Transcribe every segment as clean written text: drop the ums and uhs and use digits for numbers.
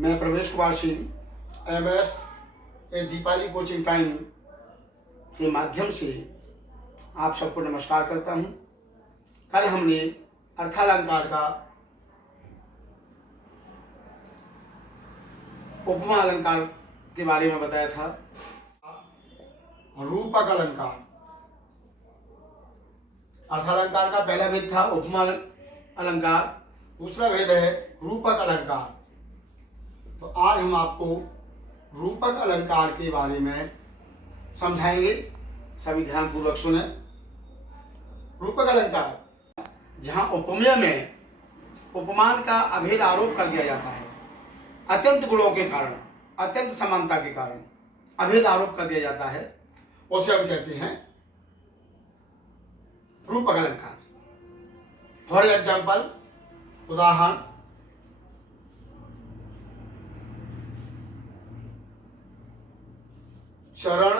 मैं प्रवेश कुमार सिंह MS ए Deepali coaching time के माध्यम से आप सबको नमस्कार करता हूं। कल हमने अर्थालंकार का उपमा अलंकार के बारे में बताया था। रूपक अलंकार, अर्थालंकार का पहला भेद था उपमा अलंकार, दूसरा भेद है रूपक अलंकार। तो आज हम आपको रूपक अलंकार के बारे में समझाएंगे, सभी ध्यानपूर्वक सुने। रूपक अलंकार जहां उपमेय में उपमान का अभेद आरोप कर दिया जाता है, अत्यंत गुणों के कारण, अत्यंत समानता के कारण अभेद आरोप कर दिया जाता है, उसे हम कहते हैं रूपक अलंकार। फॉर एग्जाम्पल, उदाहरण, चरण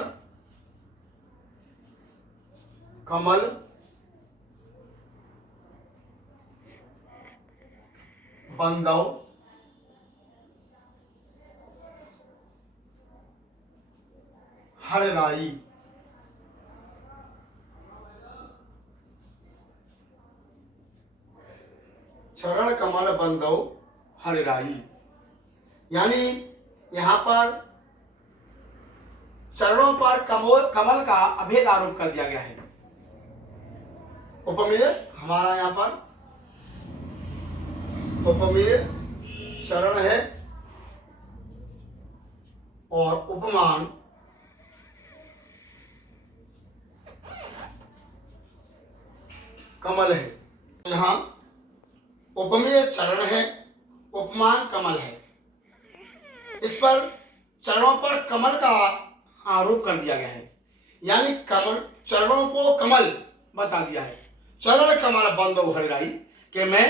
कमल बंदौ हरराई। चरण कमल बंदौ हरराई, यानी यहां पर चरणों पर कमल का अभेद आरोप कर दिया गया है। उपमेय हमारा यहां पर उपमेय चरण है और उपमान कमल है। यहां उपमेय चरण है, उपमान कमल है। इस पर चरणों पर कमल का आरोप कर दिया गया है, यानी कमल, चरणों को कमल बता दिया है। चरण कमल बंदौ हरराई, कि मैं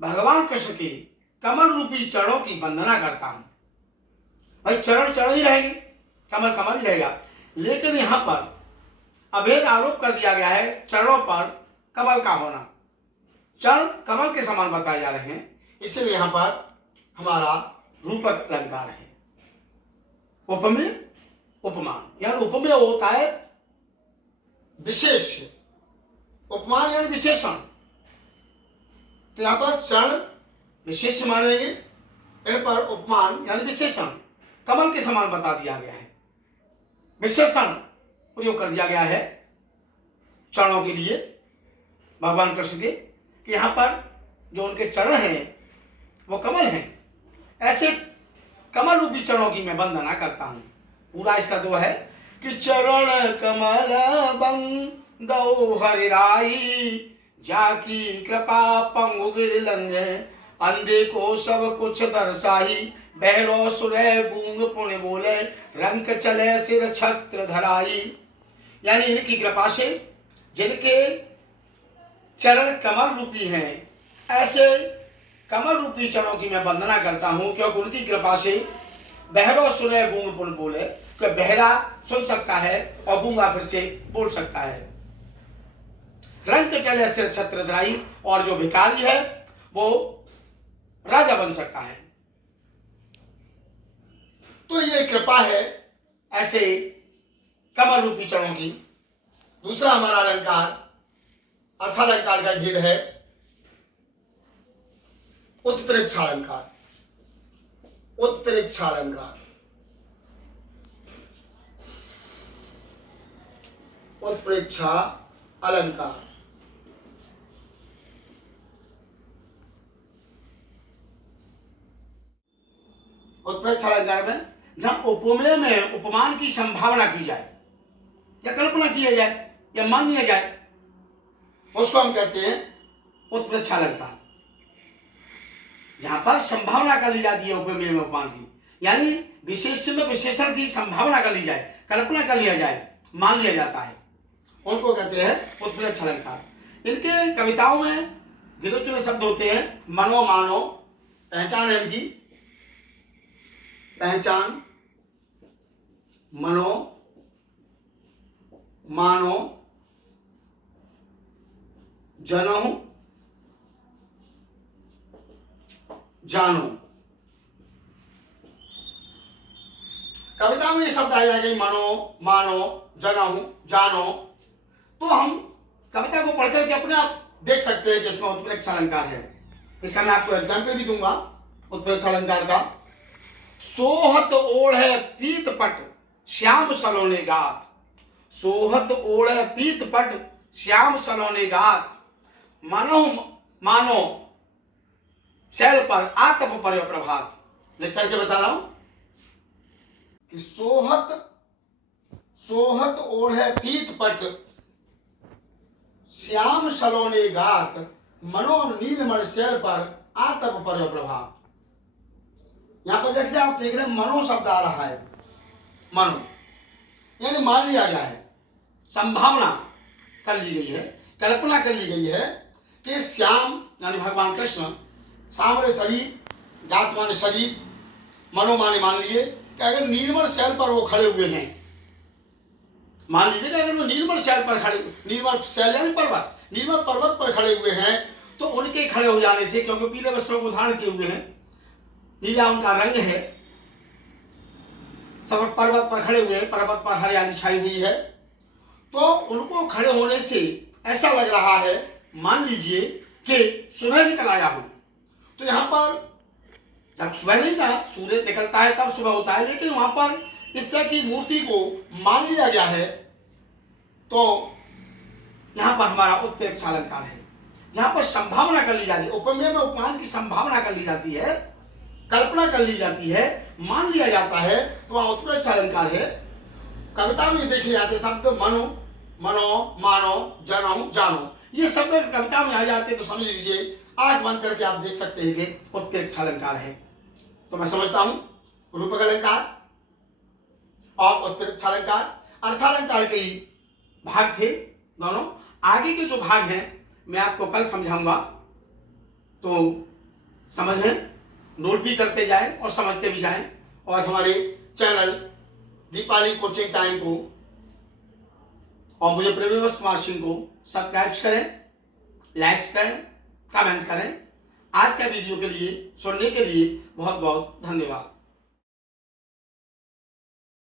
भगवान कृष्ण के कमल रूपी चरणों की वंदना करता हूं। भाई चरण चरण ही रहेंगे, कमल कमल ही रहेगा, लेकिन यहां पर अभेद आरोप कर दिया गया है चरणों पर कमल का होना। चरण कमल के समान बताए जा रहे हैं, इसलिए यहां पर हमारा रूपक अलंकार है। उपमेय उपमान, यानी उपमेय होता है विशेष, उपमान यानी विशेषण। तो यहां पर चरण विशेष मानेंगे, इन पर उपमान यानी विशेषण कमल के समान बता दिया गया है। विशेषण प्रयोग कर दिया गया है चरणों के लिए भगवान कृष्ण के, कि यहां पर जो उनके चरण हैं वो कमल हैं। ऐसे कमल रूपी चरणों की मैं वंदना करता हूं। पूरा इसका दो है कि चरण कमल बंदौ हरराई, जाकी कृपा पंगु गिरलंग, अंधे को सब कुछ दर्शाई, बहरो सुने गूंग पुण्य बोले, रंक चले सिर छत्र धराई। यानी इनकी कृपा से जिनके चरण कमल रूपी हैं, ऐसे कमल रूपी चरणों की मैं वंदना करता हूं, क्योंकि उनकी कृपा से बहरो सुने गूंग पुण्य बोले, क्योंकि बहरा सुन सकता है और गूंगा फिर से बोल सकता है। रंक चले सिर छत्र धराई, और जो भिखारी है वो राजा बन सकता है। तो ये कृपा है ऐसे कमल रूपी चरणों की। दूसरा हमारा अलंकार, अर्थालंकार का भेद है उत्प्रेक्षा अलंकार। उत्प्रेक्षा अलंकार, उत्प्रेक्षा अलंकार, उत्प्रेक्षा अलंकार में जहां उपमेय में उपमान की संभावना की जाए या कल्पना किया जाए या मान लिया जाए, उसको हम कहते हैं उत्प्रेक्षा अलंकार। जहां पर संभावना कर ली जाती है उपमेय में उपमान की, यानी विशेष में विशेषण की संभावना कर ली जाए, कल्पना कर लिया जाए, मान लिया जाता है, उनको कहते हैं उत्प्रेक्षा अलंकार। इनके कविताओं में गिने चुने शब्द होते हैं। मनो मानो, पहचान है इनकी, पहचान, मनो मानो, जनो जानो। कविता में ये शब्द आ जाएंगे मनो, मानो, जनहु, जानो। तो हम कविता को पढ़ करके अपने आप देख सकते हैं कि इसमें उत्प्रेक्ष अलंकार है। इसका मैं आपको एग्जाम्पल भी दूंगा उत्प्रेक्ष अलंकार का। सोहत ओढ़े पीत पट श्याम सलोने गात, सोहत ओढ़े पीत पट श्याम सलोने गात, मनो मानो शैल पर आतप पर प्रभात। लिख करके बता रहा हूं कि सोहत ओढ़े पीत पट श्याम सलोने गात, मनो नीलमण शैल पर आतप पर प्रभात। यहां पर जैसे आप देख रहे हैं मनो शब्द आ रहा है। मनो यानी मान लिया गया है, संभावना कर ली गई है, कल्पना कर ली गई है कि श्याम यानी भगवान कृष्ण, सामने शरीर, गात माने शरीर, मनो माने मान लिए कि अगर नीलमण शैल पर वो खड़े हुए हैं, मान लीजिए कि अगर वो नीलमण शैल पर खड़े, नीलमण शैल यानी पर्वत, नीलमण पर्वत पर खड़े हुए हैं, तो उनके खड़े हो जाने से, क्योंकि पीले वस्त्रों को धारण किए हुए हैं, नीला उनका रंग है, सब पर्वत पर खड़े हुए हैं, पर्वत पर हरियाली छाई हुई है, तो उनको खड़े होने से ऐसा लग रहा है, मान लीजिए कि सुबह निकल आया हो। तो यहाँ पर जब सुबह नहीं था, सूर्य निकलता है तब सुबह होता है, लेकिन वहां पर इस तरह की मूर्ति को मान लिया गया है। तो यहाँ पर हमारा उत्प्रेक्ष अलंकार है, जहां पर संभावना कर ली जाती है, उपमेय में उपमान की संभावना कर ली जाती है, कल्पना कर ली जाती है, मान लिया जाता है, तो वहां उत्प्रेक्ष अलंकार है। कविता में देखे जाते शब्द मनो, मनो, मानो, जनहु, जानो, ये शब्द कविता में आ जाते तो समझ लीजिए, आंख बंद करके आप देख सकते हैं कि उत्प्रेक्ष अलंकार है। तो मैं समझता हूं रूपक अलंकार और उत्प्रेक्ष अलंकार अर्थालंकार के ही भाग थे दोनों। आगे के जो भाग हैं मैं आपको कल समझाऊंगा, तो समझें, नोट भी करते जाएं और समझते भी जाएं। और हमारे चैनल दीपाली कोचिंग टाइम को और मुझे प्रवीण कुमार सिंह को सब्सक्राइब करें, लाइक करें, कमेंट करें। आज का वीडियो के लिए सुनने के लिए बहुत बहुत धन्यवाद।